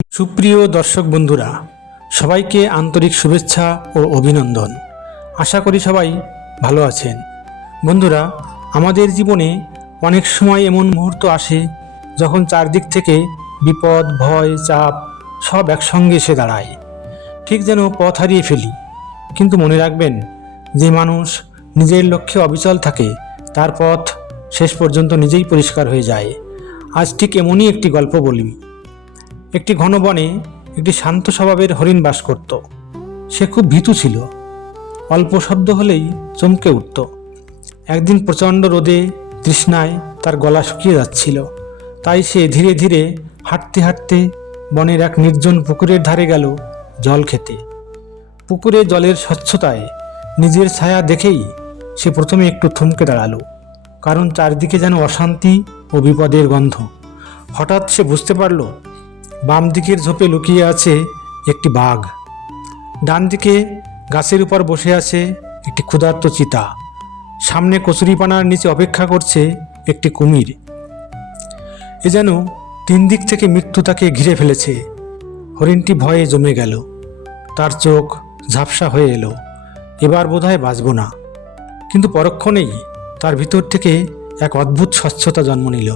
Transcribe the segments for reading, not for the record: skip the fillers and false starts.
সুপ্রিয় দর্শক বন্ধুরা, সবাইকে আন্তরিক শুভেচ্ছা ও অভিনন্দন। আশা করি সবাই ভালো আছেন। বন্ধুরা, আমাদের জীবনে অনেক সময় এমন মুহূর্ত আসে যখন চারদিক থেকে বিপদ, ভয়, চাপ সব একসঙ্গে এসে দাঁড়ায়, ঠিক যেন পথ হারিয়ে ফেলি। কিন্তু মনে রাখবেন, যে মানুষ নিজের লক্ষ্যে অবিচল থাকে তার পথ শেষ পর্যন্ত নিজেই পরিষ্কার হয়ে যায়। আজ ঠিক এমনই একটি গল্প বলি। একটি ঘন বনে একটি শান্ত স্বভাবের হরিণ বাস করত। সে খুব ভীতু ছিল, অল্প শব্দ হলেই চমকে উঠত। একদিন প্রচণ্ড রোদে তৃষ্ণায় তার গলা শুকিয়ে যাচ্ছিল। তাই সে ধীরে ধীরে হাঁটতে হাঁটতে বনের এক নির্জন পুকুরের ধারে গেল জল খেতে। পুকুরে জলের স্বচ্ছতায় নিজের ছায়া দেখেই সে প্রথমে একটু থমকে দাঁড়ালো, কারণ চারদিকে যেন অশান্তি ও বিপদের গন্ধ। হঠাৎ সে বুঝতে পারল, বাম দিকের ঝোপে লুকিয়ে আছে একটি বাঘ, ডান দিকে গাছের উপর বসে আছে একটি ক্ষুধার্ত চিতা, সামনে কচুরিপানার নিচে অপেক্ষা করছে একটি কুমির। এ যেন তিন দিক থেকে মৃত্যু তাকে ঘিরে ফেলেছে। হরিণটি ভয়ে জমে গেল, তার চোখ ঝাপসা হয়ে এলো। এবার বোধহয় বাঁচব না। কিন্তু পরক্ষণেই তার ভিতর থেকে এক অদ্ভুত স্বচ্ছতা জন্ম নিল।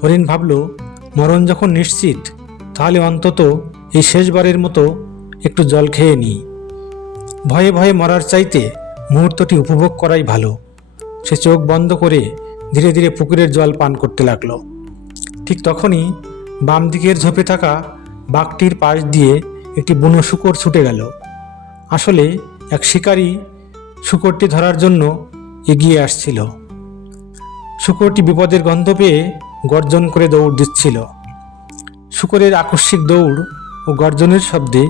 হরিণ ভাবল, মরণ যখন নিশ্চিত, তাহলে অন্তত এই শেষবারের মতো একটু জল খেয়ে নিই। ভয়ে ভয়ে মরার চাইতে মুহূর্তটি উপভোগ করাই ভালো। সে চোখ বন্ধ করে ধীরে ধীরে পুকুরের জল পান করতে লাগলো। ঠিক তখনই বাম দিকের ঝোপে থাকা বাঘটির পাশ দিয়ে একটি বুনো শূকর ছুটে গেল। আসলে এক শিকারী শূকরটি ধরার জন্য এগিয়ে আসছিল। শূকরটি বিপদের গন্ধ পেয়ে গর্জন করে দৌড় দিচ্ছিল। শূকরের আকস্মিক দৌড় ও গর্জনের শব্দে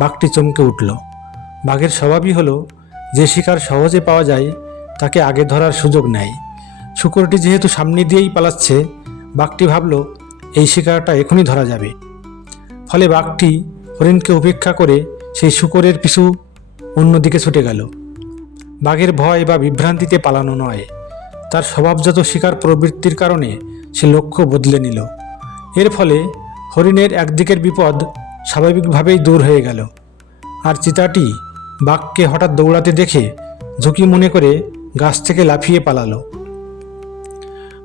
বাঘটি চমকে উঠল। বাঘের স্বভাবই হলো, যে শিকার সহজে পাওয়া যায় তাকে আগে ধরার সুযোগ নেয়। শূকরটি যেহেতু সামনে দিয়েই পালাচ্ছে, বাঘটি ভাবল এই শিকারটা এখনই ধরা যাবে। ফলে বাঘটি হরিণকে উপেক্ষা করে সেই শূকরের পিছু অন্যদিকে ছুটে গেল। বাঘের ভয় বা বিভ্রান্তিতে পালানো নয়, তার স্বভাবজাত শিকার প্রবৃত্তির কারণে সে লক্ষ্য বদলে নিল। এর ফলে হরিণের একদিকের বিপদ স্বাভাবিকভাবেই দূর হয়ে গেল। আর চিতাটি বাঘকে হঠাৎ দৌড়াতে দেখে ঝুঁকি মনে করে গাছ থেকে লাফিয়ে পালালো।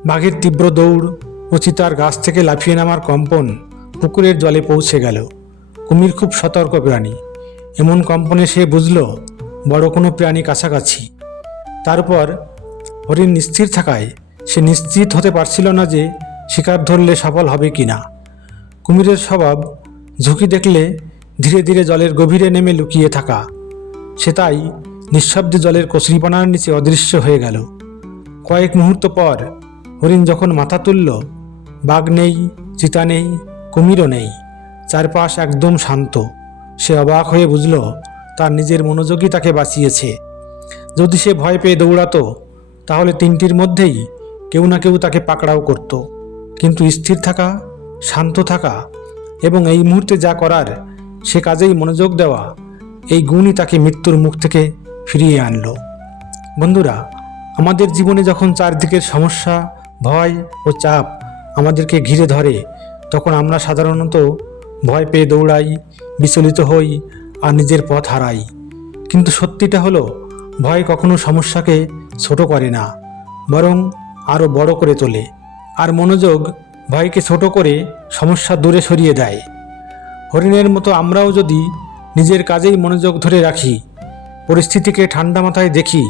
বাঘের তীব্র দৌড় ও চিতার গাছ থেকে লাফিয়ে নামার কম্পন পুকুরের জলে পৌঁছে গেল। কুমির খুব সতর্ক প্রাণী, এমন কম্পনে সে বুঝল বড় কোনো প্রাণী কাছাকাছি। তারপর হরিণ স্থির থাকায় সে নিশ্চিত হতে পারছিল না যে শিকার ধরলে সফল হবে কি না। কুমিরের স্বভাব ঝুঁকি দেখলে ধীরে ধীরে জলের গভীরে নেমে লুকিয়ে থাকা। সে তাই নিঃশব্দে জলের কচুরিপানার নিচে অদৃশ্য হয়ে গেল। কয়েক মুহূর্ত পর হরিণ যখন মাথা তুলল, বাঘ নেই, চিতা নেই, কুমিরও নেই, চারপাশ একদম শান্ত। সে অবাক হয়ে বুঝল তার নিজের মনোযোগই তাকে বাঁচিয়েছে। যদি সে ভয় পেয়ে দৌড়াতো, তাহলে তিনটির মধ্যেই কেউ না কেউ তাকে পাকড়াও করত। কিন্তু স্থির থাকা, শান্ত থাকা এবং এই মুহূর্তে যা করার সে কাজেই মনোযোগ দেওয়া, এই গুণই তাকে মৃত্যুর মুখ থেকে ফিরিয়ে আনলো। বন্ধুরা, আমাদের জীবনে যখন চারদিকের সমস্যা, ভয় ও চাপ আমাদেরকে ঘিরে ধরে, তখন আমরা সাধারণত ভয় পেয়ে দৌড়াই, বিচলিত হই আর নিজের পথ হারাই। কিন্তু সত্যিটা হলো, ভয় কখনো সমস্যাকে ছোট করে না, বরং আরও বড় করে তোলে। আর মনোযোগ ভয়কে ছোট করে সমস্যা দূরে সরিয়ে দেয়। হরিণের মতো আমরাও যদি নিজের কাজেই মনোযোগ ধরে রাখি, পরিস্থিতিকে ঠান্ডা মাথায় দেখি,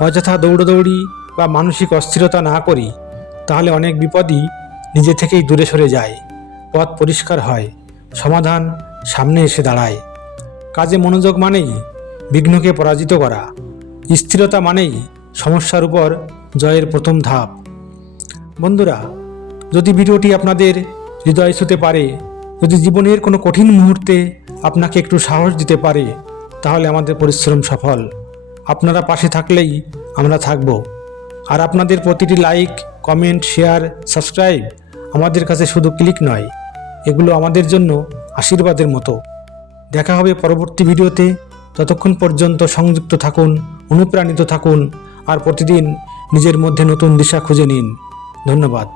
অযথা দৌড়দৌড়ি বা মানসিক অস্থিরতা না করি, তাহলে অনেক বিপদই নিজে থেকেই দূরে সরে যায়। পথ পরিষ্কার হয়, সমাধান সামনে এসে দাঁড়ায়। কাজে মনোযোগ মানেই বিঘ্নকে পরাজিত করা, স্থিরতা মানেই সমস্যার উপর জয়ের প্রথম ধাপ। বন্ধুরা, যদি ভিডিওটি আপনাদের হৃদয় ছুঁতে পারে, যদি জীবনের কোনো কঠিন মুহূর্তে আপনাকে একটু সাহস দিতে পারে, তাহলে আমাদের পরিশ্রম সফল। আপনারা পাশে থাকলেই আমরা থাকব। আর আপনাদের প্রতিটি লাইক, কমেন্ট, শেয়ার, সাবস্ক্রাইব আমাদের কাছে শুধু ক্লিক নয়, এগুলো আমাদের জন্য আশীর্বাদের মতো। দেখা হবে পরবর্তী ভিডিওতে। ততক্ষণ পর্যন্ত সংযুক্ত থাকুন, অনুপ্রাণিত থাকুন আর প্রতিদিন নিজের মধ্যে নতুন দিশা খুঁজে নিন। ধন্যবাদ।